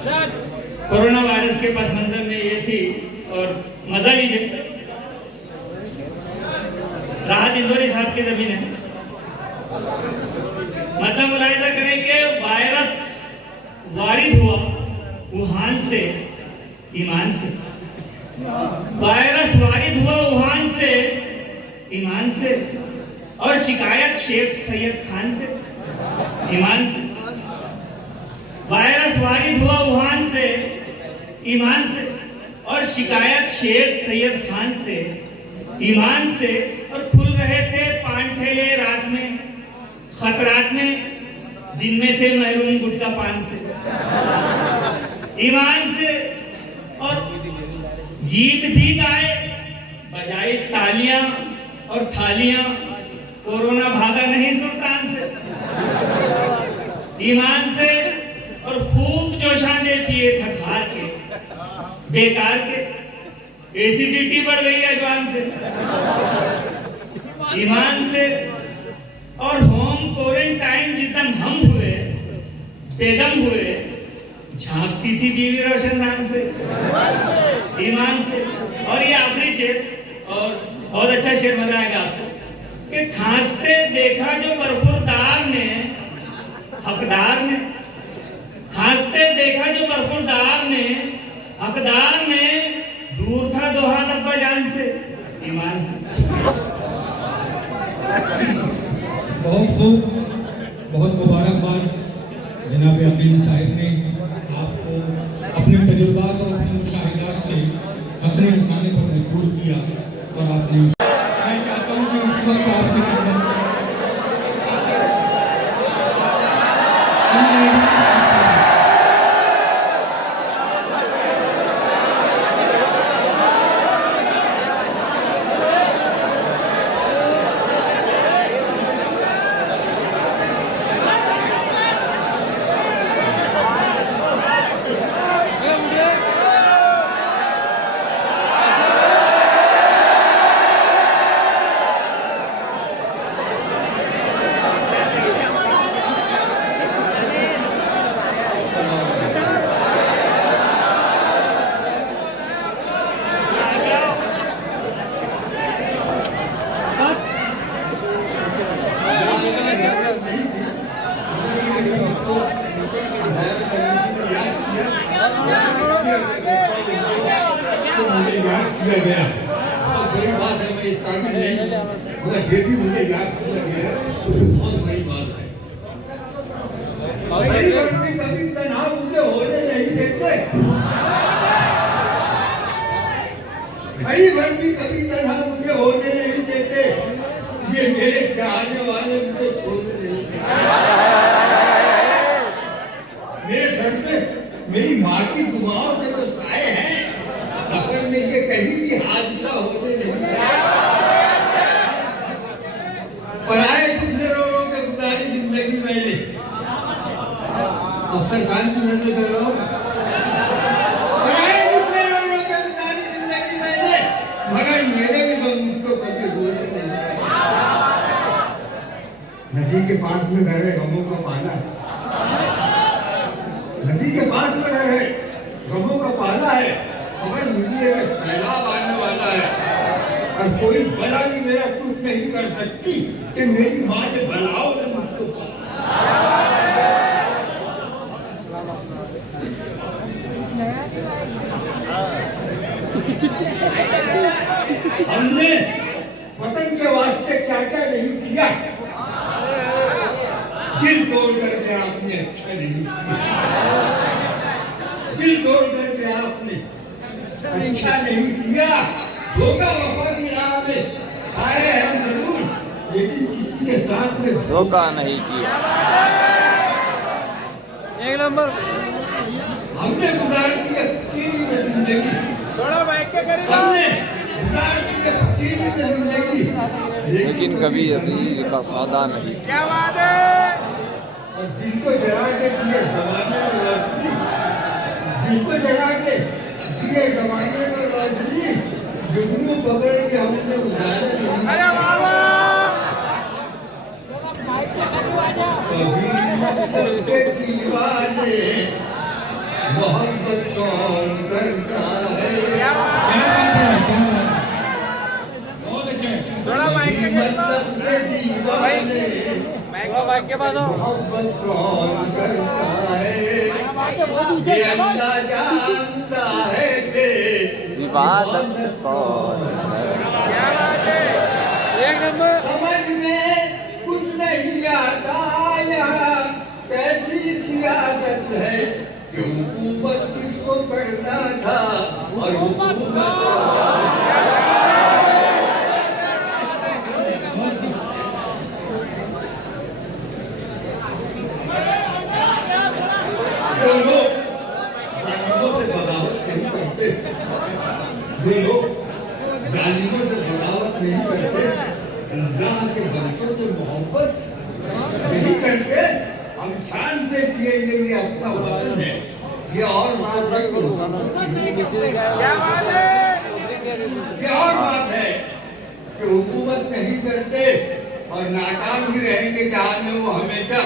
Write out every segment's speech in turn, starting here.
Corona virus के पस मंजर में ये थी और मजा लीजिए। राहत इंदौरी साहब की जमीन है। मतलब मुलाहिजा करें कि वायरस वारिद हुआ वुहान से, ईमान से। वायरस वारिद हुआ वुहान से, ईमान से। और शिकायत शेख सैयद खान से, ईमान से। वायरस वारिद हुआ वुहान से, ईमान से। और शिकायत शेख सैयद खान से, ईमान से। और खुल रहे थे पान ठेले रात में, खतरात में। दिन में थे महरूम गुटका पान से, ईमान से। और गीत भी गाए, बजाई तालियां और थालियां। कोरोना भागा नहीं सुल्तान से, ईमान से। और खूब जोशाने पिए थका के, बेकार के। एसिडिटी बढ़ गई अजवान से, ईमान से। और होम क्वारंटाइन जितम हम हुए, बेदम हुए, झांकती थी बीवी रोशनदान से, ईमान से। और ये आखिरी शेर, और बहुत अच्छा शेर मजा आएगा आपको, कि खांसते देखा जो बरखुरदार ने, हकदार ने। खांसते देखा जो बरखुरदार ने, हकदार ने। दूर था दो हाथ अब्बा जान से, ईमान से। बहुत खूब, बहुत मुबारकबाद जनाब अमीन साहिब ने आपको अपने तजुर्बात और अपने मुशाहिदात से हंसने हंसाने पर मजबूर किया। और आपने, मैं चाहता हूँ कि इस वक्त आपके किया गया। बहुत बड़ी बात है। मैं इस काम में नहीं, मगर फिर भी मुझे याद किया गया, बहुत बड़ी बात है। कभी तनाव मुझे होने नहीं देते। खड़ी भर भी कभी तनाव मुझे होने नहीं देते। ये मेरे चाहने वाले मुझे छोड़ने नहीं देते। मेरे घर में मेरी माँ की दुआओं से तो साए हैं। खबर में ये कहीं भी हादसा होने नहीं। पराए टुकड़े लोगों के गुजारी जिंदगी मैंने अफसर खान की नजर कर रहा हूँ। पराए टुकड़े लोगों के गुजारी जिंदगी मैंने, मगर मेरे भी बंदूक को कभी बोले नहीं। नदी के पास में घर है, गमों का पाला। नदी के पास में घर है, गमों का पाला है। खबर मिली है सैलाब आने वाला है, और कोई बला भी मेरा कुछ नहीं कर सकती कि मेरी माँ से भलाओ ने मुझको। हमने वतन के वास्ते क्या क्या नहीं किया, दिल तोड़ करके आपने अच्छा नहीं किया। दिल तोड़ करके आपने अच्छा नहीं किया। धोखा वफा की राह में आए हैं जरूर, लेकिन किसी के साथ में धोखा नहीं किया। एक नंबर हमने गुजार दी है फकीरी में जिंदगी। थोड़ा माइक के करीब हमने गुजार दी है फकीरी में जिंदगी, लेकिन कभी अजीज का सौदा नहीं। क्या बात है। और दिल को जला के दिए जमाने में रोशनी, दिल को जला के दिए जमाने में रोशनी, जुगनू पकड़ के हमने उजाला नहीं। अरे बाबा कभी के दीवाने मोहब्बत कौन करता है। क्या बात है, क्या बात है। बहुत अच्छा है। थोड़ा माइक के करीब आओ। मतलब के दीवाने माइक के पास आओ। मोहब्बत कौन करता है। ये अल्लाह जानता है कि इबादत कौन क्या बात है, एक नंबर। समझ में कुछ नहीं आता यहाँ कैसी सियासत है कि हुकूमत किसको करना था और हुकूमत जो लोग जालिमों से बगावत नहीं करते, जो लोग जालिमों से बगावत नहीं करते, अल्लाह के बंदों से मोहब्बत नहीं करते, हम शान से किए ये अपना वतन है। ये और बात है क्या बात है, ये और बात है कि हुकूमत नहीं करते और नाकाम ही रहेंगे जहाँ में वो हमेशा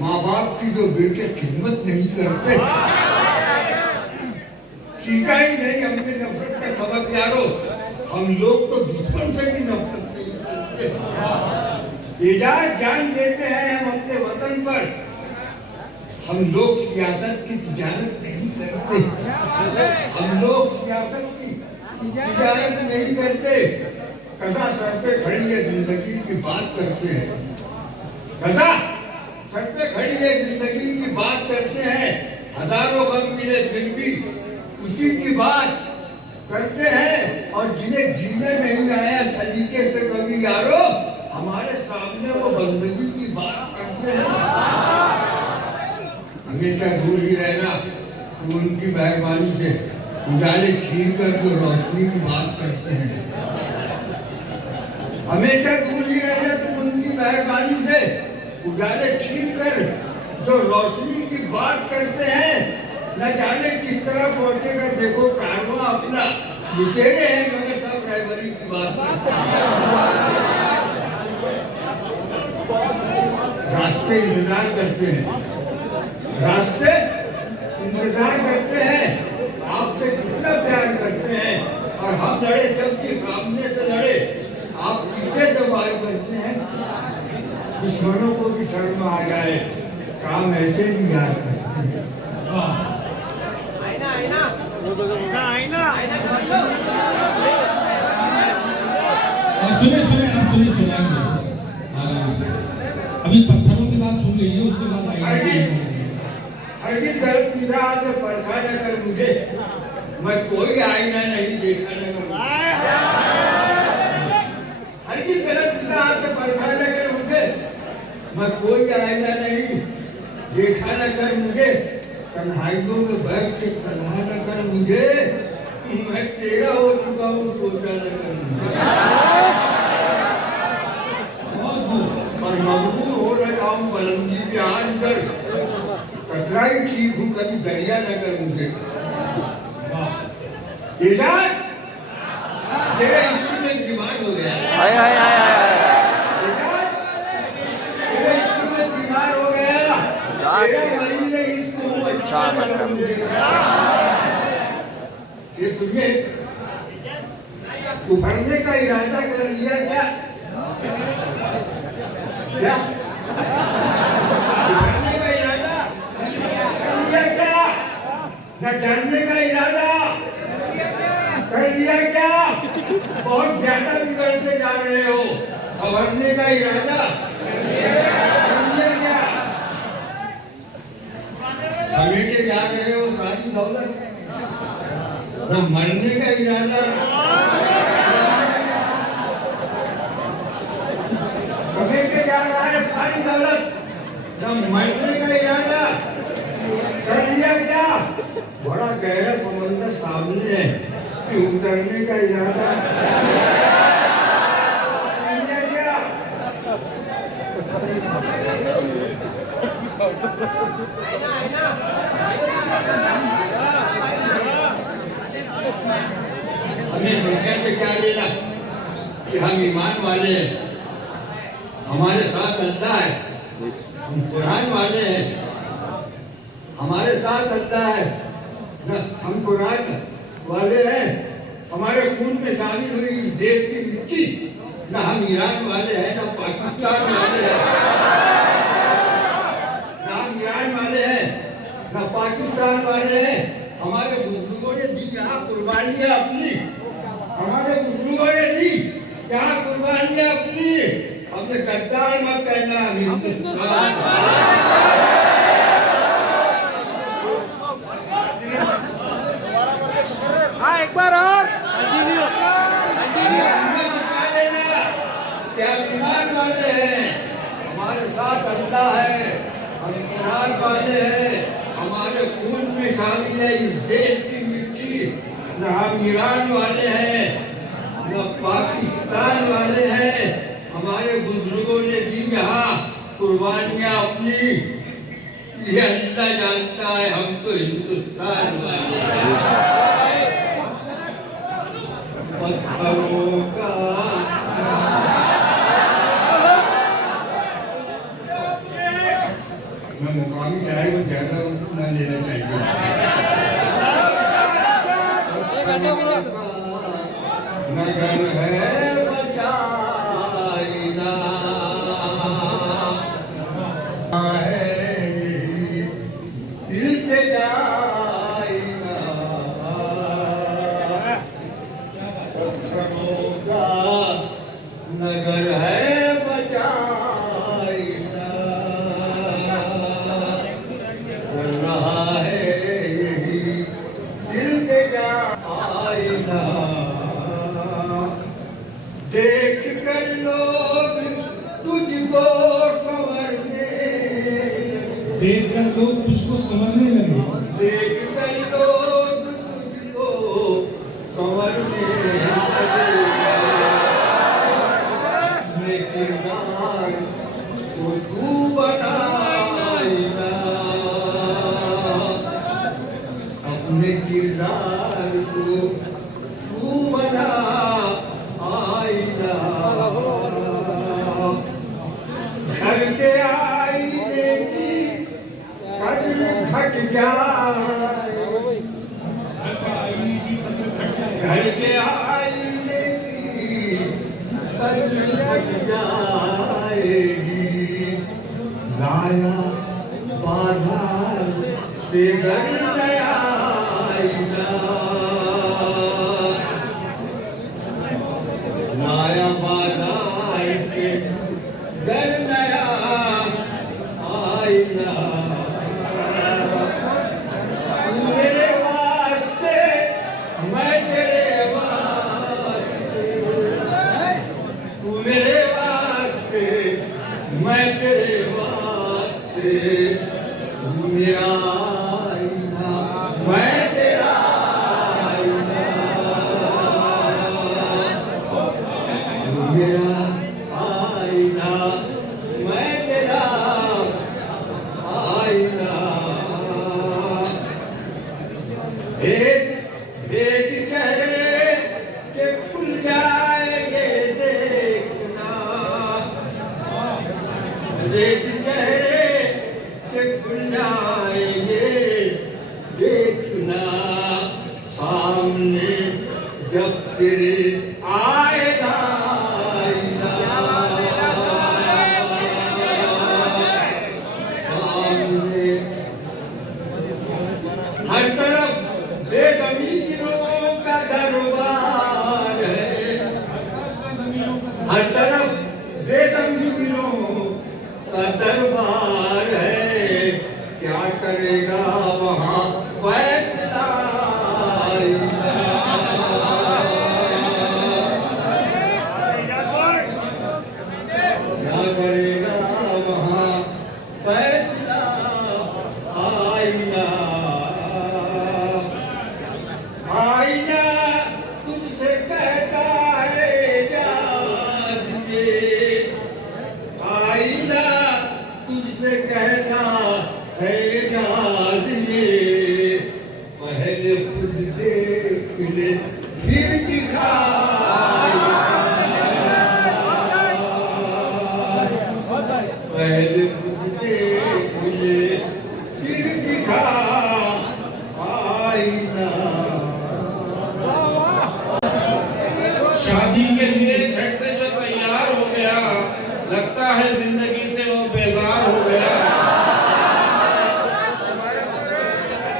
माँ बाप की जो बेटे खिदमत नहीं करते। सीखा ही नहीं हमने नफरत का सबक यारो। हम लोग तो दुश्मन से भी नफरत नहीं करते। इजाज़त जान देते हैं हम अपने वतन पर। हम लोग सियासत की तिजारत नहीं करते। हम लोग सियासत की तिजारत नहीं करते। कदा सर पे खड़ी है जिंदगी की बात करते हैं। कदा सर पे खड़ी है जिंदगी की बात करते हैं। हजारों गम मिले फिर भी उसी की बात करते हैं। और जिन्हें जीने नहीं आया सलीके से कभी यारो, हमारे सामने वो बंदगी की बात करते हैं। हमेशा दूर ही रहना तो उनकी मेहरबानी से उजाले छीन कर जो रोशनी की बात करते हैं। हमेशा दूर ही रहना तो उनकी मेहरबानी से उजाले छीन कर जो रोशनी की बात करते हैं। न जाने किस तरह पहुंचेगा देखो कारवां अपना। लुटेरे हैं मगर सब ड्राइवरी की बात करते हैं। रास्ते इंतजार करते हैं, रास्ते इंतजार करते हैं। आपसे कितना प्यार करते हैं और हम लड़े सबके सामने से लड़े, आप पीछे से वार करते हैं। दुश्मनों को भी शर्म आ जाए, काम ऐसे भी याद करते हैं। सुने सुने आप सुने सुनाएंगे। अभी पत्थरों की बात सुन लीजिए, उसके बाद आएंगे। हरगिज़ गलत निगाह से परखा न कर मुझे, मैं कोई आईना नहीं देखा न कर। हरगिज़ गलत निगाह से परखा न कर मुझे, मैं कोई आईना नहीं देखा न कर मुझे। तन्हाइयों में बैठ के तन्हा न कर मुझे, मैं तेरा हो चुका हूँ सोचा न कर मुझे। और मजबूर हो रहा हूँ बुलंदी पे आन कर, कतरा ही ठीक हूँ कभी दरिया न कर मुझे। इजाज़ तेरे इश्क में बीमार हो गया। हाय हाय हाय हाय इजाज़ तेरे इश्क में बीमार हो गया। तेरा मरीज़ है इसको अच्छा न कर मुझे। ये तुझे उभरने का इरादा कर लिया क्या? क्या उभरने का इरादा कर लिया क्या? न डरने का इरादा कर लिया क्या? बहुत ज्यादा बिगड़ते जा रहे हो। संभलने का इरादा कर लिया क्या? समेटे जा रहे हो सारी दौलत, न मरने का इरादा। समेटे जा रहा है सारी दौलत, न मरने का इरादा कर लिया क्या? बड़ा गहरा समंदर सामने है कि उतरने का इरादा कर लिया क्या? हमें दुनिया से क्या लेना कि हम ईमान वाले हैं, हमारे साथ अल्लाह है। हम कुरान वाले हैं, हमारे साथ अल्लाह है। न हम कुरान वाले हैं, हमारे खून में शामिल हुई इस देश की मिट्टी, न हम ईरान वाले हैं, न पाकिस्तान वाले हैं, न हम ईरान वाले हैं, न पाकिस्तान वाले हैं। हमारे बुजुर्गों ने दी यहाँ कुर्बानियाँ अपनी, हमारे बुजुर्गों ने दी यहाँ कुर्बानियाँ अपनी। हमने गद्दार मत कहना, हम हिंदुस्तान। हाँ एक बार और क्या ईमान वाले हैं, हमारे साथ अल्लाह है, हम कुरान वाले हैं, हमारे खून में शामिल है इस देश की मिट्टी। न हम ईरान वाले हैं, न पाकिस्तान वाले हैं। हमारे बुजुर्गों ने दी यहाँ कुर्बानियाँ अपनी, ये अल्लाह जानता है, हम तो हिंदुस्तान वाले हैं। पत्थरों का मैं मुकामी चाहे वो ज्यादा न लेना चाहिए। नगर है बचाइना है इल्तिजाइना, पत्थरों का नगर है बचाइना, कर रहा है यही इल्तिजाइना। देख कर लोग तुझको संवरने, देख कर लोग तुझको समझने लगे, देख कर लोग तुझको संवरने लगे। अपने किरदार को तू बनाइना, अपने किरदार को तू बना आईना। घर के आईने की कदर घट जाए, घर के आईने की कदर घट जाएगी। लाया बाजार से घर नया आईना, लाया बाजार से घर नया आईना। तू मेरे वास्ते, मैं तेरे वास्ते, तू मेरे वास्ते, मैं तेरे वास्ते। तू मेरा आईना, मैं तेरा आईना, तू मेरा आईना, मैं तेरा आईना। भेद भेद चेहरे के खुल जाएंगे देखना, भेद चेहरे के खुल जाएंगे देखना। सामने जब तेरे आएगा आईना, सामने हर तरफ बेगमीरों का दरबार है, हर तरफ बेगमीरों का दरबार है। क्या करेगा वहाँ फैसला आईना,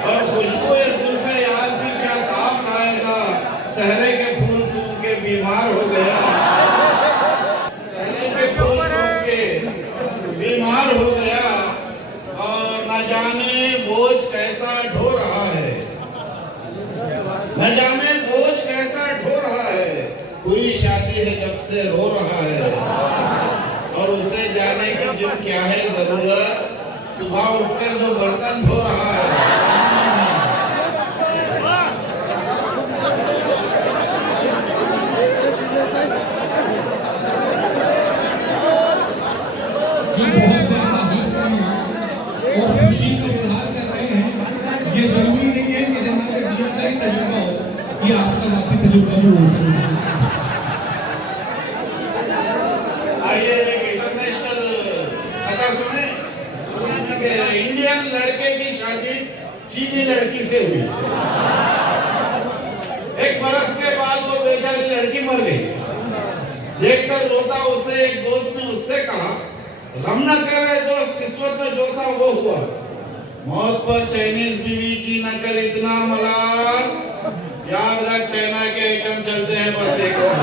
और खुशबू जुल्फे यार की क्या काम आएगा, सहरे के फूल सूंघ के बीमार हो गया, सहरे के फूल सूंघ के बीमार हो गया, और न जाने बोझ कैसा ढो रहा है, न जाने बोझ कैसा ढो रहा है, हुई शादी है जब से रो रहा है, और उसे जाने की जो क्या है जरूरत, सुबह उठकर जो बर्तन धो रहा है। बहुत ज्यादा हंस रहे हैं और खुशी का इजहार कर रहे हैं। ये जरूरी नहीं है कि जनाब सीएम का ही तजुर्बा हो, ये आपका जाती तजुर्बा भी हो सकता है। आइए एक इंटरनेशनल कथा सुने कि इंडियन लड़के की शादी चीनी लड़की से हुई। एक बरस के बाद वो बेचारी लड़की मर गई। देखकर रोता उसे एक दोस्त ने उससे कहा, गम न करे दोस्त, किस्मत में जो था वो हुआ। मौत पर चाइनीज बीवी की न कर इतना मलाल, याद रख चाइना के आइटम चलते हैं बस एक साथ।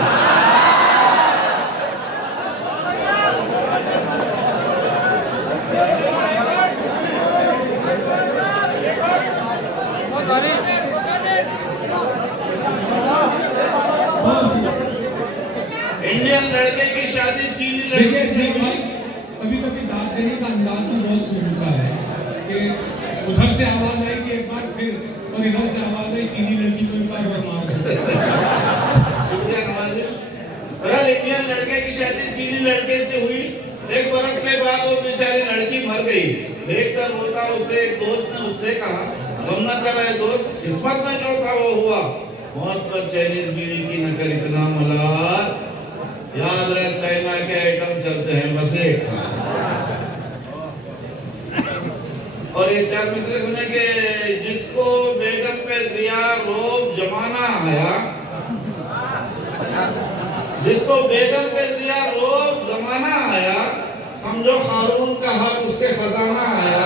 इंडियन लड़के की शादी चीनी लड़के से हुई। कभी कभी दाद देने का अंदाज भी बहुत सुनता है कि उधर से आवाज आई कि एक बार फिर, और इधर से आवाज आई चीनी लड़की को एक बार और मार दो। इंडियन लड़के की शादी चीनी लड़के से हुई। एक बरस के बाद वो बेचारी लड़की मर गई। देखकर रोता उसे एक दोस्त ने उससे कहा, गम न कर रहे दोस्त, किस्मत में जो था वो हुआ। मौत पर चाइनीज बीवी की न कर इतना मलाल, याद रख चाइना के आइटम चलते हैं बस एक साथ। और ये चार मिसरे सुने के, जिसको बेगम पे जिया रोब जमाना आया, जिसको बेगम पे जिया रोब जमाना आया, समझो खारून का हाथ उसके खजाना आया,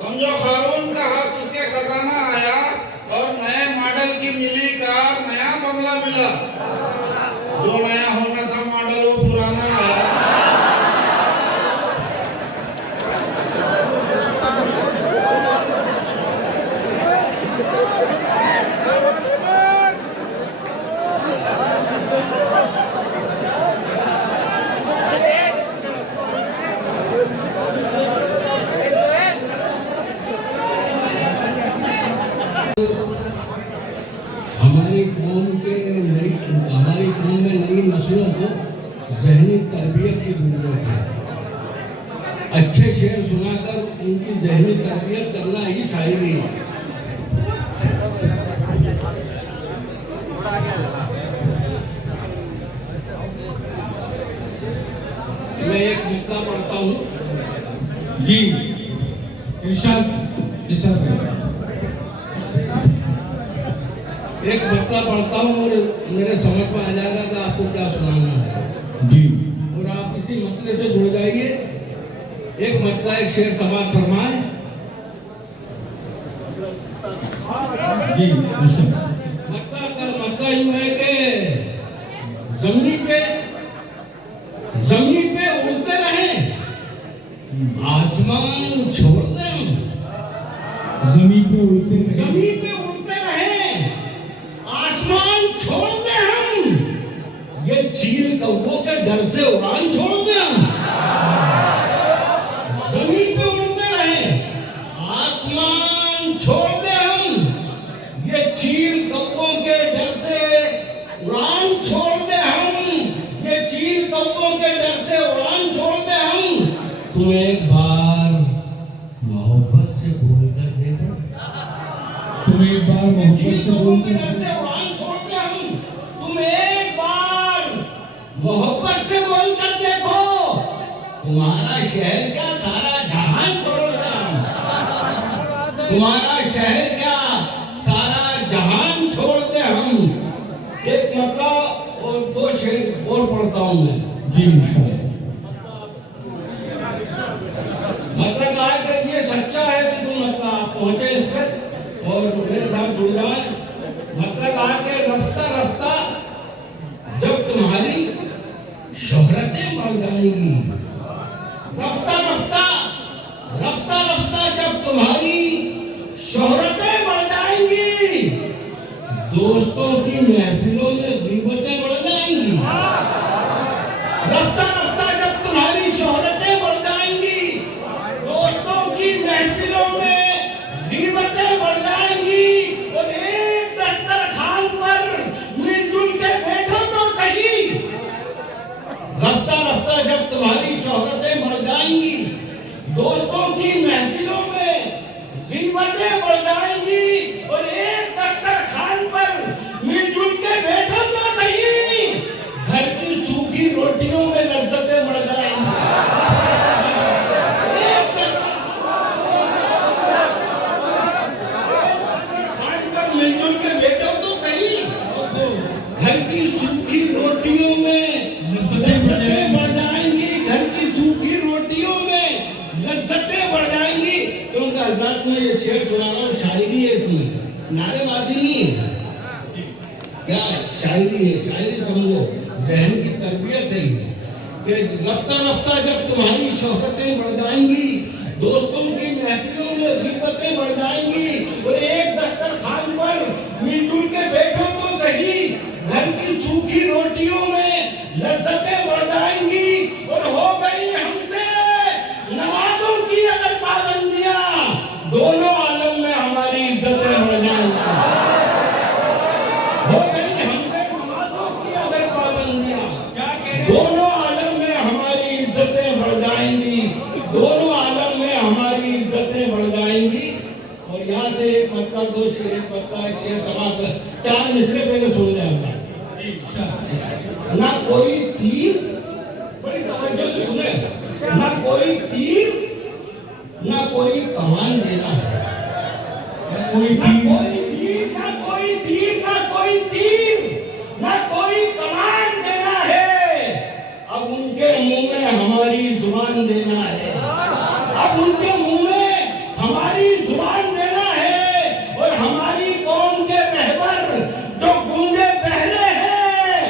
समझो खारून का हाथ उसके खजाना आया, और नए मॉडल की मिली कार, नया बंगला मिला। जो नया होना था मॉडल वो पुराना आया। हमारी कौम में नई नस्लों को ज़हनी तरबियत की जरूरत है। अच्छे शेर सुनाकर उनकी ज़हनी तरबियत करना ही शायरी है। मैं एक मुद्दा पढ़ता हूँ। जी इरशाद इरशाद। एक मसला पढ़ता हूँ और मेरे समझ में आ जाएगा कि आपको क्या सुनाना है जी, और आप इसी मसले से जुड़ जाइए। एक मसला एक शेर समाप्त फरमाए। जी मसला यूं है कि जमीन पे उड़ते रहे, आसमान छोड़ दें। जमीन पे उड़ते रहे, जमीन पे उड़ते रहे, आसमान छोड़ दे हम, ये चील कौवों के डर से उड़ान छोड़ दे हम। जमीन पे उड़ते रहे, आसमान छोड़ दे हम, ये चील कौवों के डर से उड़ान छोड़ दे हम, ये चील कौवों के डर से उड़ान छोड़ दे हम। तुम एक बार मोहब्बत से बोल कर देखो, तुम एक बार मोहब्बत से बोल कर मोहब्बत से बोल कर देखो, तुम्हारा शहर क्या सारा जहां छोड़ दे हम। तुम्हारा शहर क्या सारा जहां छोड़ दे हम। एक मौका और दो शेर और पढ़ता हूं मैं। जी मतलब ये सच्चा है बिल्कुल। मतलब पहुंचे इस पर और मेरे साथ जुड़ जाए। मतलब आके रफ्ता रफ्ता जब तुम्हारी शोहरतें बढ़ जाएंगी, रफ्ता रफ्ता रफ्ता रफ्ता जब तुम्हारी शोहरतें बढ़ जाएंगी, दोस्तों की महफिलों में गीबतें बढ़ जाएंगी। रफ्ता रफ्ता जब तुम्हारी शोहरतें बढ़ जाएंगी, दोस्तों की महफिलों में गीबतें बढ़ जाएंगी, और एक दस्तरखान पर मिलजुल के बैठो तो सही। रफ्ता रफ्ता जब तुम्हारी शोहरतें बढ़ जाएंगी, दोस्तों की महफिलों में गीबतें बढ़ जाएंगी, और एक दस्तरखान पर मिलजुल के बैठो तो सही। घर की सूखी रोटियों में लज्जतें बढ़ जाएंगी। एक दस्तरखान पर मिलजुल के बैठो तो सही। घर की सूखी रोटियों में लज्जतें बढ़ जाएंगी। घर की सूखी रोटियों में लज्जतें बढ़ जाएंगी। क्योंकि हजरत में ये शेर सुना रहा हूँ, शायरी है, इसमें नारेबाजी नहीं है। क्या शायरी है? शायरी समझो, जहन की तरबियत है ये कि रफ्ता रफ्ता जब तुम्हारी शौकतें बढ़ जाएंगी, दोस्तों की महफिलों में गीबतें बढ़ जाएंगी, और एक दस्तरखान पर मिलजुल के बैठो तो सही। घर की सूखी रोटियों में लज्जतें बढ़ जाएंगी, और हो गई हमसे नमाजों की अगर पाबंदियां, दोनों आलम में हमारी इज्जतें बढ़ जाएंगी। हो गई हमसे नमाजों की अगर पाबंदियां, दोनों आलम में हमारी इज्जतें बढ़ जाएंगी। दोनों आलम में हमारी इज्जतें बढ़ जाएंगी। और यहाँ से एक पत्ता, दो शेर, एक पत्ता, एक शेर समाप्त, 4 मिसरे पहले सुन लें। ना कोई तीर, बड़ी तवज्जो से सुने, ना कोई तीर, ना कोई कमान देना है। ना कोई तीर, ना कोई तीर, ना कोई तीर, ना कोई कमान देना है। अब उनके मुंह में हमारी जुबान देना है। अब उनके मुंह में हमारी जुबान देना है। और हमारी कौम के रहबर जो गूंगे बहरे हैं,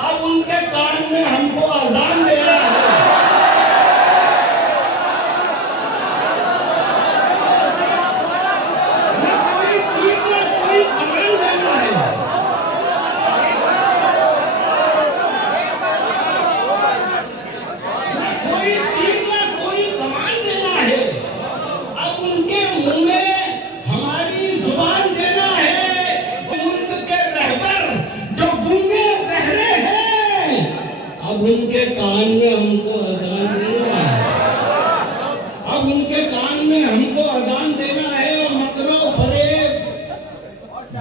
अब उनके कान में हमको अजान देना है। ना कोई तीर, ना कोई कमान देना है। ना कोई तीर, ना कोई कमान देना है। अब उनके मुंह में हमारी जुबान देना है। मुल्क के रहबर जो गूंगे बहरे हैं, अब उनके कान में हमको अजान देना है। अब उनके कान में हमको अजान देना है। और मकरो फरेब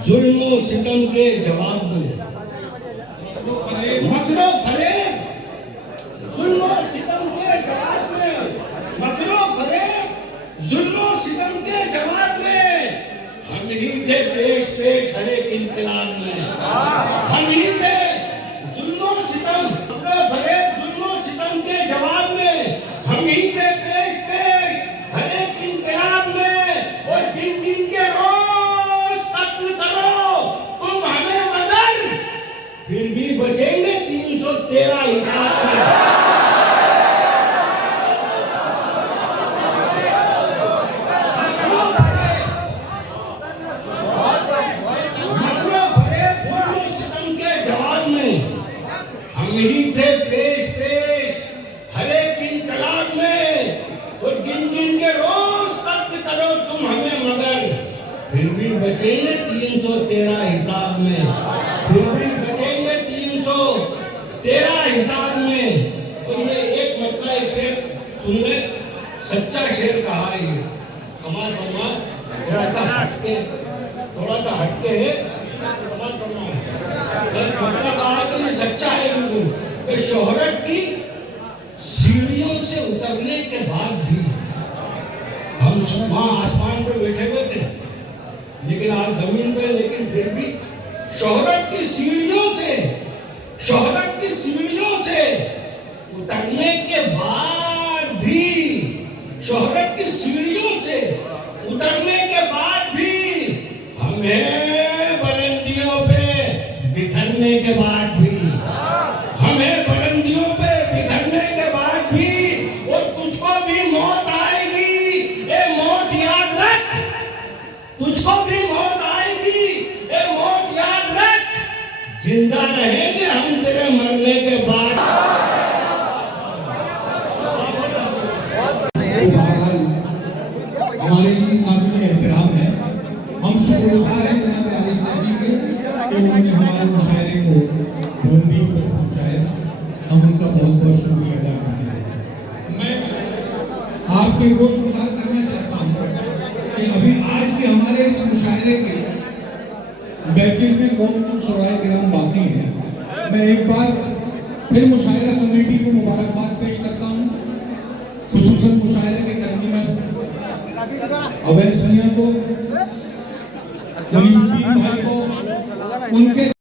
जुल्म और सितम के जवाब में, मकरो फरेब जुल्म और सितम के जवाब में, मकरो फरेब जुल्म और सितम के जवाब में हम ही थे पेश पेश हर एक इनकलाब में। हम ही थे जुल्म और सितम, मकरो फरेब जुल्म और सितम के जवाब में हम ही थे पेश पेश हर एक इनकलाब में। और गिन गिन के रोज कत्ल करो तुम हमें, मगर फिर भी बचेंगे 313 हिसाब में। हम ही थे पेश पेश हर एक इनकलाब में। और गिन गिन के रोज कत्ल करो तुम हमें, मगर फिर भी बचेंगे 313 हिसाब में। फिर भी बचेंगे 313 हिसाब में। और ये एक मतलब एक शेर सुन ले, सच्चा शेर कहा है ये। कमाल फरमान, थोड़ा सा हटके है। कमाल फरमान, मतलब कहा तो ये सच्चा है बिल्कुल। कि शोहरत की सीढ़ियों से उतरने के बाद भी हम वहाँ आसमान पर बैठे हुए थे, लेकिन आज जमीन पे, लेकिन फिर भी शोहरत की सीढ़ियों से उतरने के बाद भी, शोहरत की सीढ़ियों से उतरने के बाद हमें बुलंदियों पे बिखरने के बाद भी, हमें बुलंदियों पे बिखरने के बाद भी, और तुझको भी मौत आएगी, ये मौत याद रख, तुझको भी मौत आएगी, ये मौत याद रख, जिंदा रहेंगे हम तेरे मरने के बाद। बहरहाल हमारे लिए काबिल एहतराम है, हम शुक्रगुजार हैं जनाब आरिफ साहब के कि उन्होंने हमारे मुशायरे को बुलंदी पर पहुंचाया। हम उनका बहुत बहुत शुक्रिया अदा करते हैं। मैं आपके को शुक्रिया करना चाहता हूँ कि अभी आज के हमारे इस मुशायरे के महफिल में कौन शोराए किराम बाकी हैं। मैं एक बार फिर मुशायरा कमेटी को मुबारकबाद पेश करता हूँ, खुसूसन मुशायरे के कन्वीनर अवैस मियां को, जमीउद्दीन भाई को, उनके